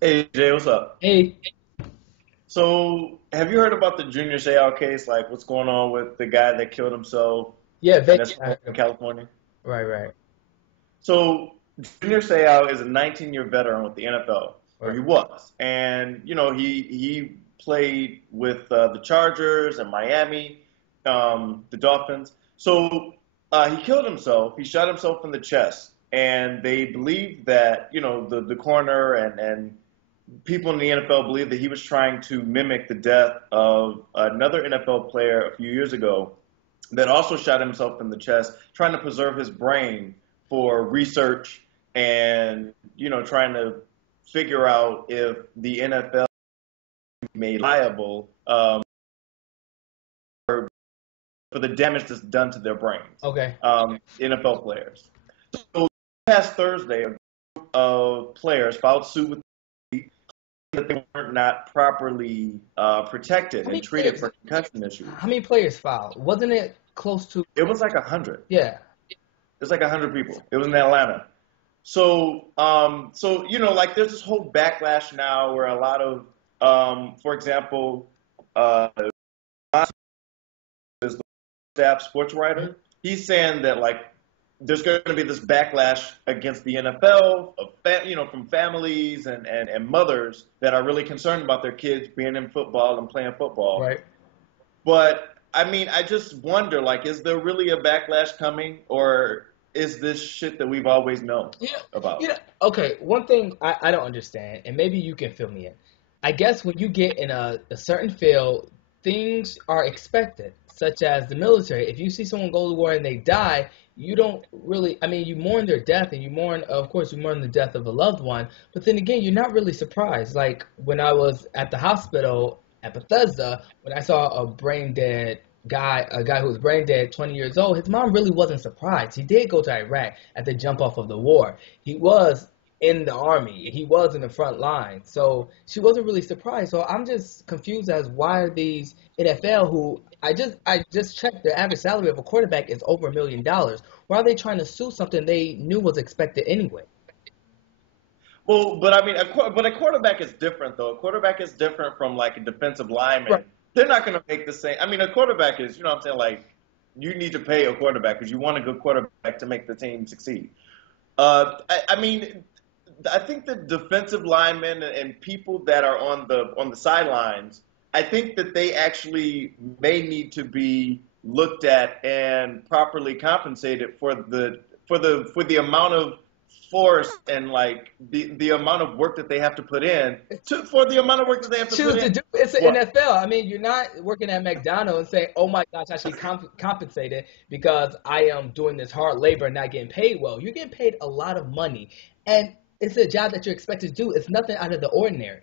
Hey Jay, what's up? Hey, So, have you heard about the Junior Seau case? Like, what's going on with the guy that killed himself yeah, in Vegas. his home in California? Right, right, So, Junior Seau is a 19-year veteran with the NFL, or right. he was, and he played with the Chargers and Miami, the Dolphins. So, he killed himself. He shot himself in the chest, and they believe that the coroner and people in the NFL believe that he was trying to mimic the death of another NFL player a few years ago that also shot himself in the chest, trying to preserve his brain for research and trying to figure out if the NFL made liable for the damage that's done to their brains. Okay. NFL players. So past Thursday, a group of players filed suit with that they were not properly protected How and many treated players? for concussion issues. How many players filed? Wasn't it close to? It was like 100. Yeah. It was like 100 people. It was in Atlanta. So like there's this whole backlash now where a lot of, for example, is the staff sports Mhm. writer. He's saying that like there's going to be this backlash against the NFL, from families and mothers that are really concerned about their kids being in football and playing football. Right. But I mean, I just wonder, like, is there really a backlash coming, or is this shit that we've always known You know, about? okay, one thing I don't understand, and maybe you can fill me in. I guess when you get in a certain field, things are expected, such as the military. If you see someone go to war and they die, you don't really, I mean, you mourn their death and you mourn, of course, you mourn the death of a loved one, but then again, you're not really surprised. Like when I was at the hospital at Bethesda, when I saw a brain dead guy, a guy who was brain dead, 20 years old, his mom really wasn't surprised. He did go to Iraq at the jump off of the war. He was in the army. He was in the front line. So she wasn't really surprised. So I'm just confused as why are these NFL who I just checked their average salary of a quarterback is over $1 million. Why are they trying to sue something they knew was expected anyway? Well, but I mean, a quarterback is different, though. A quarterback is different from like a defensive Right. lineman. They're not going to make the same. I mean, a quarterback is, what I'm saying, like you need to pay a quarterback because you want a good quarterback to make the team succeed. I mean, I think the defensive linemen and people that are on the sidelines, I think that they actually may need to be looked at and properly compensated for the amount of force and like the amount of work that they have to put in for the amount of work that they have to put Choose to in. do it's the What? NFL. I mean, you're not working at McDonald's and saying, "Oh my gosh, I should compensated because I am doing this hard labor and not getting paid well." You're getting paid a lot of money, and it's a job that you're expected to do. It's nothing out of the ordinary.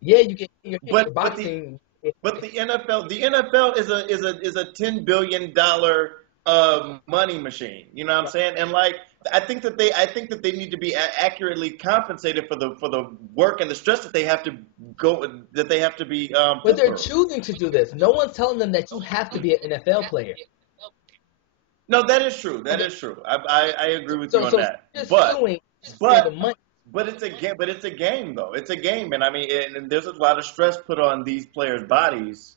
Yeah, you get your pay for But the boxing. But the NFL is a $10 billion money machine. You know what I'm saying? And like I think that they need to be accurately compensated for the work and the stress that they have to be But put they're through. choosing to do this. No one's telling them that you have to be an NFL player. No, that is true. That Okay, is true. I agree with you so on so that. you're But suing for the but money. but it's a game. But it's a game though. It's a game, and I mean, and there's a lot of stress put on these players' bodies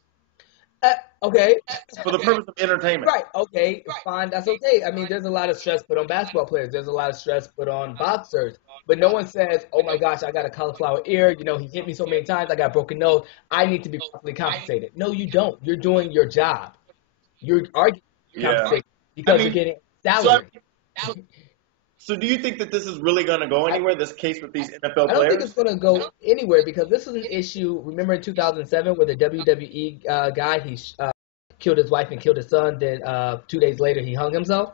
Uh, okay, for the purpose of entertainment. right, okay, fine, that's okay. I mean, there's a lot of stress put on basketball players. There's a lot of stress put on boxers. But no one says, "Oh my gosh, I got a cauliflower ear. You know, he hit me so many times. I got a broken nose. I need to be properly compensated." No, you don't. You're doing your job. You're arguing Yeah. compensated I because you're mean, getting so I, salary. so do you think that this is really going to go I, anywhere? This case with these NFL I don't think it's players? going to go anywhere because this is an issue. Remember in 2007 with the WWE guy, he killed his wife and killed his son. Then 2 days later, he hung himself.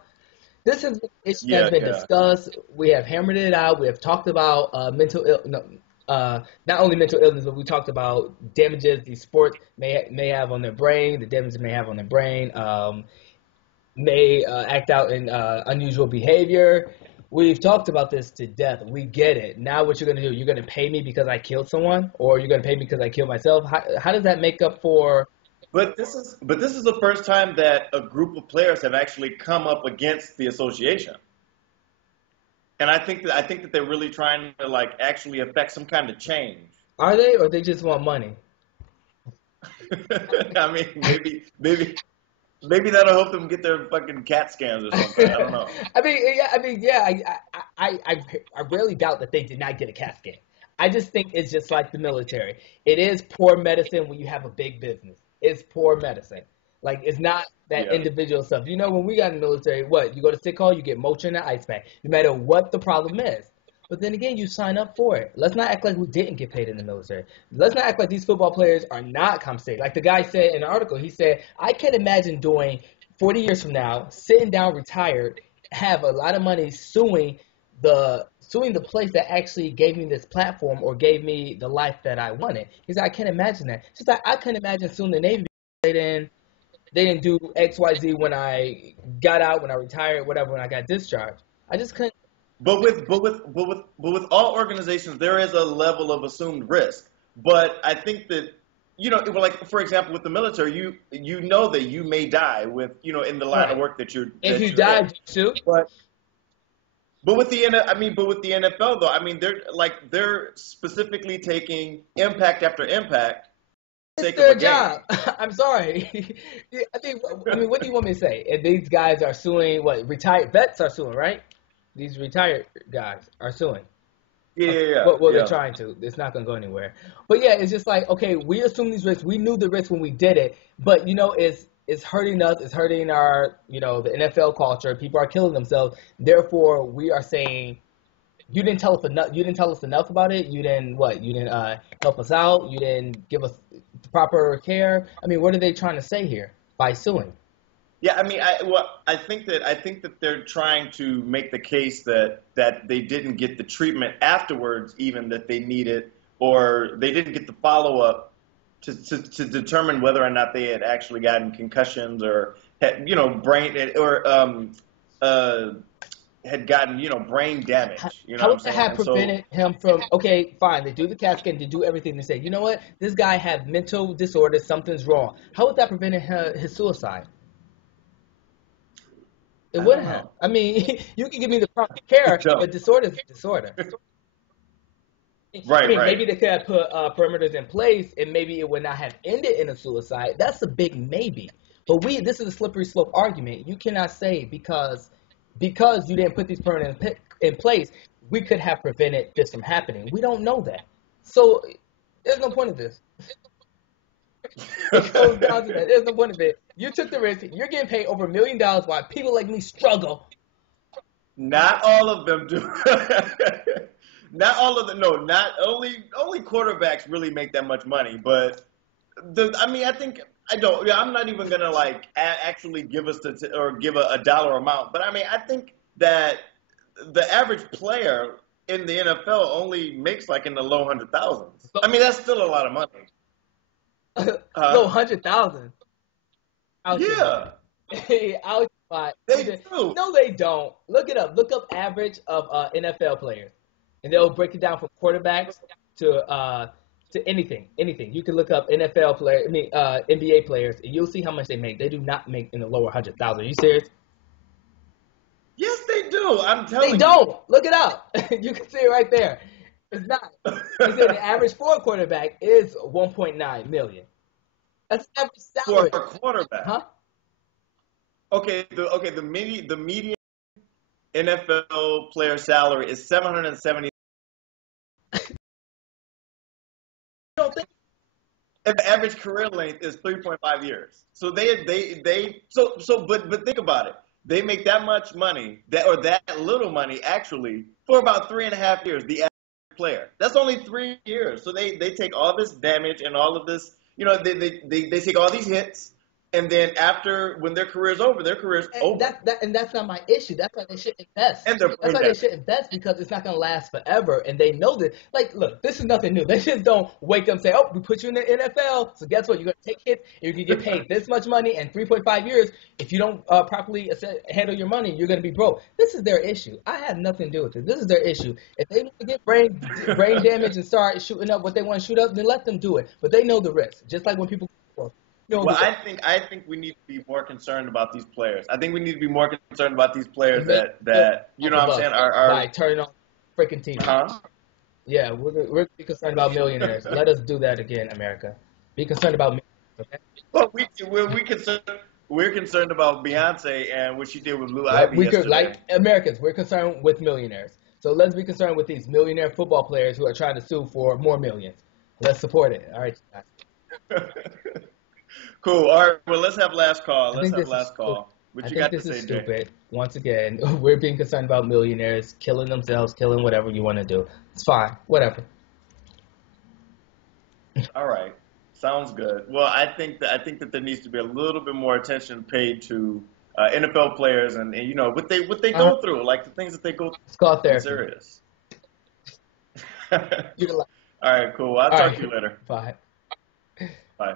This is an issue that's Yeah, been yeah, discussed. We have hammered it out. We have talked about no, not only mental illness, but we talked about damages these sports may have on their brain, the damages may have on their brain, may act out in unusual behavior. We've talked about this to death. We get it. Now, what you're gonna do? You're gonna pay me because I killed someone, or you're gonna pay me because I killed myself. How does that make up for? but this is the first time that a group of players have actually come up against the association. And I think that they're really trying to like actually affect some kind of change. Are they, or they just want money? I mean, maybe that'll help them get their fucking CAT scans or something. I don't know. Yeah. I rarely doubt that they did not get a CAT scan. I just think it's just like the military. It is poor medicine when you have a big business. It's poor medicine. Like, it's not that Yeah. individual stuff. You know, when we got in the military, what? You go to sick call, you get Motrin and an ice pack, no matter what the problem is. But then again, you sign up for it. Let's not act like we didn't get paid in the military. Let's not act like these football players are not compensated. Like the guy said in the article, he said, I can imagine doing 40 years from now, sitting down retired, have a lot of money suing the place that actually gave me this platform or gave me the life that I wanted. He said, I can't imagine that. Just like I couldn't imagine suing the Navy because they didn't do XYZ when I got out, when I retired, whatever, when I got discharged. I just couldn't. But with all organizations, there is a level of assumed risk. But I think that like for example, with the military, you know that you may die with in the line of work that you're. If you you're died, in. you sue. But with the but with the NFL though, I mean they're specifically taking impact after impact. It's their job. I'm sorry. I mean, what do you want me to say? If these guys are suing, what, retired vets are suing, right? These retired guys are suing. Yeah. Well, they're trying to. It's not going to go anywhere. But yeah, it's just like, okay, we assume these risks. We knew the risks when we did it, but it's hurting us. It's hurting our, the NFL culture. People are killing themselves. Therefore, we are saying, you didn't tell us enough. You didn't tell us enough about it. You didn't what? You didn't help us out. You didn't give us proper care. I mean, what are they trying to say here by suing? Yeah, I mean, I think that they're trying to make the case that they didn't get the treatment afterwards, even that they needed, or they didn't get the follow up to determine whether or not they had actually gotten concussions or had brain or had gotten brain damage. You know How what I'm would that saying? have prevented him from? Okay, fine, they do the CAT scan, they do everything. They say, you know what, this guy had mental disorders, something's wrong. How would that prevent his suicide? It wouldn't have. I mean, you can give me the proper care, but disorder is disorder. Right, I mean, right. maybe they could have put perimeters in place, and maybe it would not have ended in a suicide. That's a big maybe. But this is a slippery slope argument. You cannot say because you didn't put these perimeters in place, we could have prevented this from happening. We don't know that. So there's no point of this. It goes down to that. There's no point of it. You took the risk. You're getting paid over $1 million while people like me struggle. Not all of them do. Not all of them. No, not only quarterbacks really make that much money. But I think I don't. Yeah, I'm not even gonna like actually give us or give a dollar amount. But I mean, I think that the average player in the NFL only makes like in the low 100,000s. I mean, that's still a lot of money. Low 100,000. Yeah. Hey, They do. No, they don't. Look it up. Look up average of NFL players, and they'll break it down from quarterbacks to anything. Anything. You can look up NFL players. NBA players, and you'll see how much they make. They do not make in the lower 100,000. Are you serious? Yes, they do. I'm telling you. They don't. Look it up. You can see it right there. It's not. They said the average for a quarterback is 1.9 million. That's average salary for a quarterback. Huh? Okay. The median NFL player salary is 770. And the average career length is 3.5 years. So but think about it. They make that much money, that little money actually, for about 3.5 years. The average player. That's only 3 years. So they take all this damage and all of this. They take all these hits. And then when their career is over, their career is over. And that's not my issue. That's why they should invest. And that's why they should invest, because it's not going to last forever. And they know that. Like, look, this is nothing new. They just don't wake up and say, oh, we put you in the NFL. So guess what? You're going to take hits. And you can get paid this much money. And 3.5 years, if you don't properly handle your money, you're going to be broke. This is their issue. I have nothing to do with it. This is their issue. If they want to get brain damage and start shooting up what they want to shoot up, then let them do it. But they know the risk. Just like when people don't Well, do that. I think we need to be more concerned about these players. I think we need to be more concerned about these players Make that you off know what of I'm us saying by are turning on freaking TV. huh? Yeah, we're gonna be concerned about millionaires. Let us do that again, America. Be concerned about millionaires, okay? Well, we're concerned about Beyonce and what she did with Blue Well, Ivy we could, yesterday. like Americans, we're concerned with millionaires. So let's be concerned with these millionaire football players who are trying to sue for more millions. Let's support it. All right, guys. Cool. All right. Well, let's have last call. I Let's think have this is last stupid. call. What I you think got to this is say, Jay? stupid. Once again, we're being concerned about millionaires killing themselves, killing whatever you want to do. It's fine. Whatever. All right. Sounds good. Well, I think that there needs to be a little bit more attention paid to NFL players and you know what they Uh-huh. go through, like the things that they go It's called through. therapy. Serious. All You're like, right. Cool. I'll all talk to right, you later. bye. Bye.